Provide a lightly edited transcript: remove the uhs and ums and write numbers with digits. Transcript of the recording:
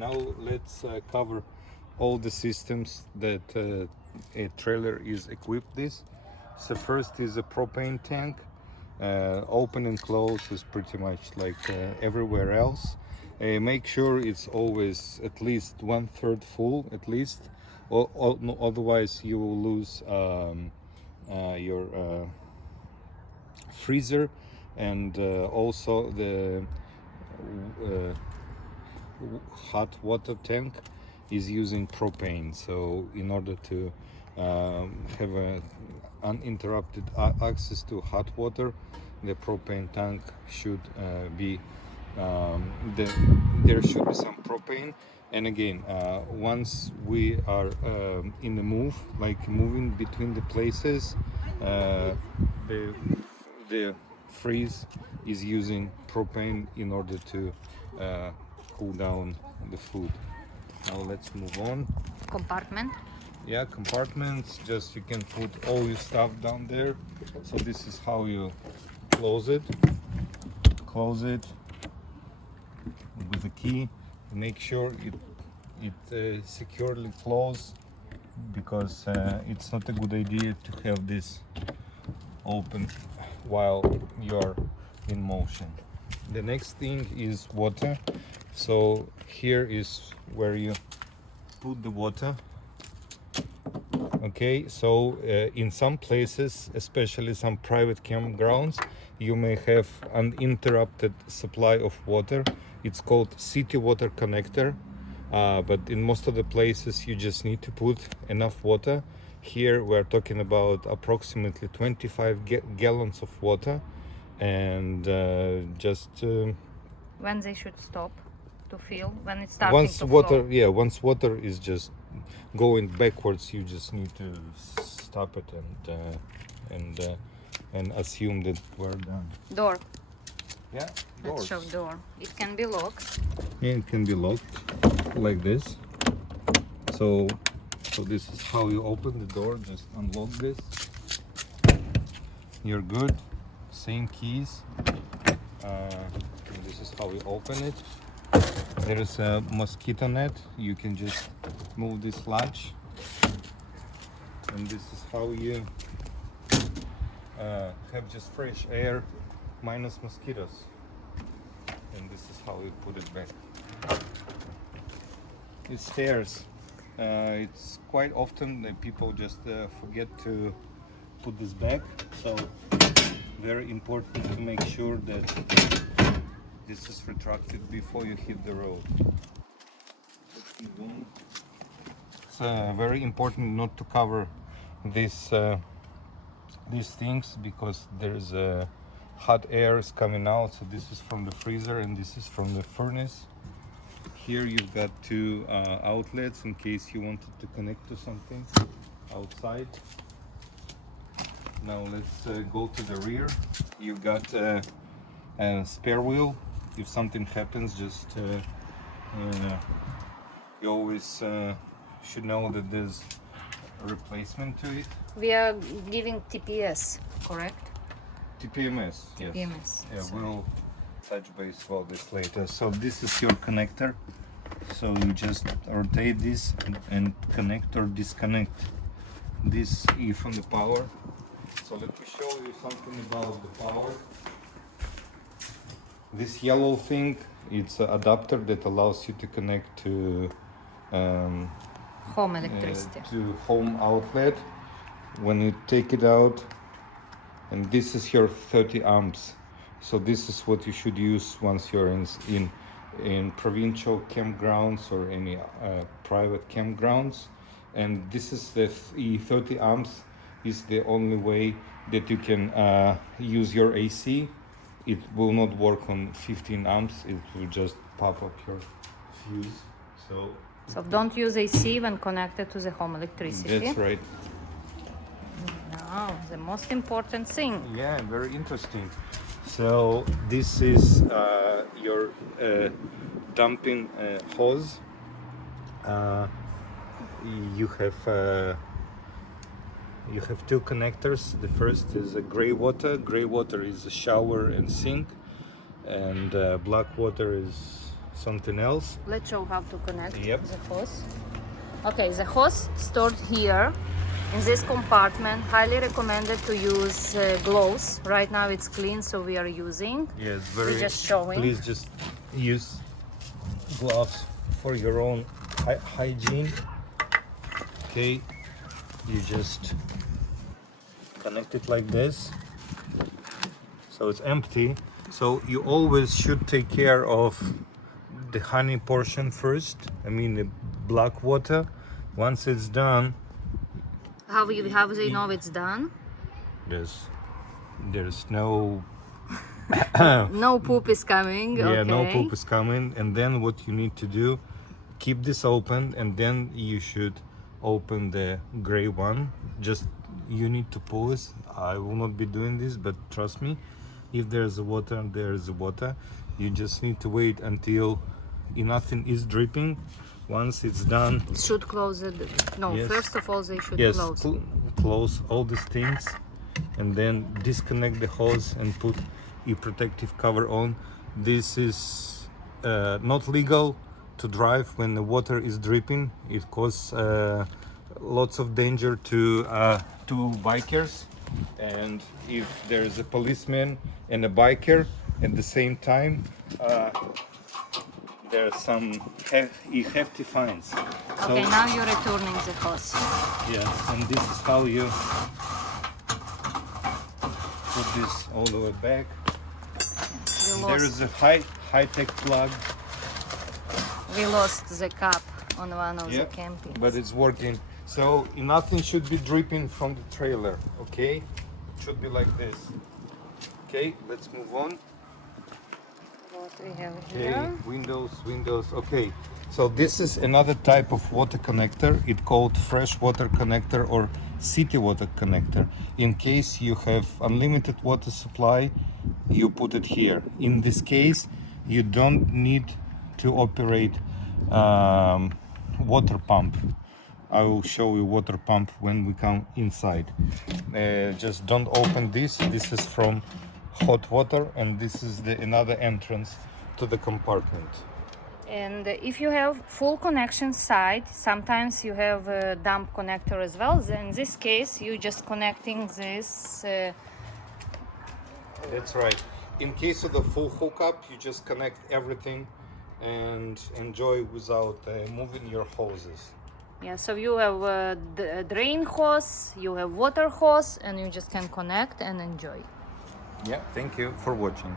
now let's cover all the systems that a trailer is equipped with. So first is a propane tank. Open and close is pretty much like everywhere else. Make sure it's always at least 1/3 full, at least. No, otherwise you will lose your freezer, and also the hot water tank is using propane. So in order to have a uninterrupted access to hot water, the propane tank should be there should be some propane. And again, once we are in the move, like moving between the places, the freeze is using propane in order to cool down the food. Now let's move on. Compartment. Yeah, compartments, just you can put all your stuff down there. So this is how you close it with a key. Make sure it securely close, because it's not a good idea to have this open while you're in motion. The next thing is water. So here is where you put the water. Okay, so in some places, especially some private campgrounds, you may have uninterrupted supply of water. It's called city water connector, but in most of the places you just need to put enough water. Here we're talking about approximately 25 gallons of water, and When they should stop to fill, when it's starting to water flow. yeah, once water is just going backwards, you just need to stop it and assume that we're done. Door. Yeah, Let's show door. It can be locked. Yeah, it can be locked like this. So this is how you open the door. Just unlock this. You're good. Same keys. This is how you open it. There is a mosquito net. You can just move this latch, and this is how you have just fresh air minus mosquitoes. And this is how you put it back. It's stairs. It's quite often that people just forget to put this back. So very important to make sure that this is retracted before you hit the road. It's very important not to cover these things, because there's hot air is coming out. So this is from the freezer and this is from the furnace. Here you've got two outlets in case you wanted to connect to something outside. Now let's go to the rear. You've got a spare wheel. If something happens, just you always should know that there's a replacement to it. We are giving TPS, correct? TPMS, yes. TPMS. Yeah, we'll touch base about this later. So this is your connector. So you just rotate this and connect or disconnect this E from the power. So let me show you something about the power. This yellow thing, it's an adapter that allows you to connect to Home electricity. to home outlet. When you take it out, and this is your 30 amps. So this is what you should use once you're in provincial campgrounds or any private campgrounds. And this is the 30 amps is the only way that you can use your AC. It will not work on 15 amps. It will just pop up your fuse. So don't use AC when connected to the home electricity. That's right. Now, the most important thing. Yeah, very interesting. So this is your dumping hose. You have two connectors. The first is a gray water. Gray water is a shower and sink, and black water is something else. Let's show how to connect Yep. the hose. Okay, the hose stored here in this compartment. Highly recommended to use gloves. Right now it's clean, so we are using. Yeah, it's very. just showing. Please just use gloves for your own hygiene. Okay, you just connect it like this, so it's empty. So you always should take care of the honey portion first. I mean the black water. Once it's done, How they know it's done? there's no No poop is coming. yeah, Okay. no poop is coming. And then what you need to do, keep this open, and then you should open the gray one. Just you need to pull this. I will not be doing this, but trust me, if there's water, there's water. You just need to wait until nothing is dripping. Once it's done, Should close it. No, Yes. first of all they should yes, close. close all these things, and then disconnect the hose and put a protective cover on. This is not legal to drive when the water is dripping. It causes lots of danger to bikers, and if there is a policeman and a biker at the same time, there are some hefty fines. Okay, now you're returning the hose. Yeah, and this is how you put this all the way back. We There lost, is a high-tech plug, we lost the cap on one of Yep, the campings. but it's working. So nothing should be dripping from the trailer, okay? It should be like this. Okay, let's move on. What we have Okay, here. windows. Okay, so this is another type of water connector. It's called fresh water connector or city water connector. In case you have unlimited water supply, you put it here. In this case, you don't need to operate water pump. I will show you water pump when we come inside. Just don't open this. This is from hot water, and this is another entrance to the compartment. And if you have full connection side, sometimes you have a dump connector as well. Then in this case, you just connecting this. That's right. In case of the full hookup, you just connect everything and enjoy without moving your hoses. Yeah, so you have drain hose, you have water hose, and you just can connect and enjoy. Yeah, thank you for watching.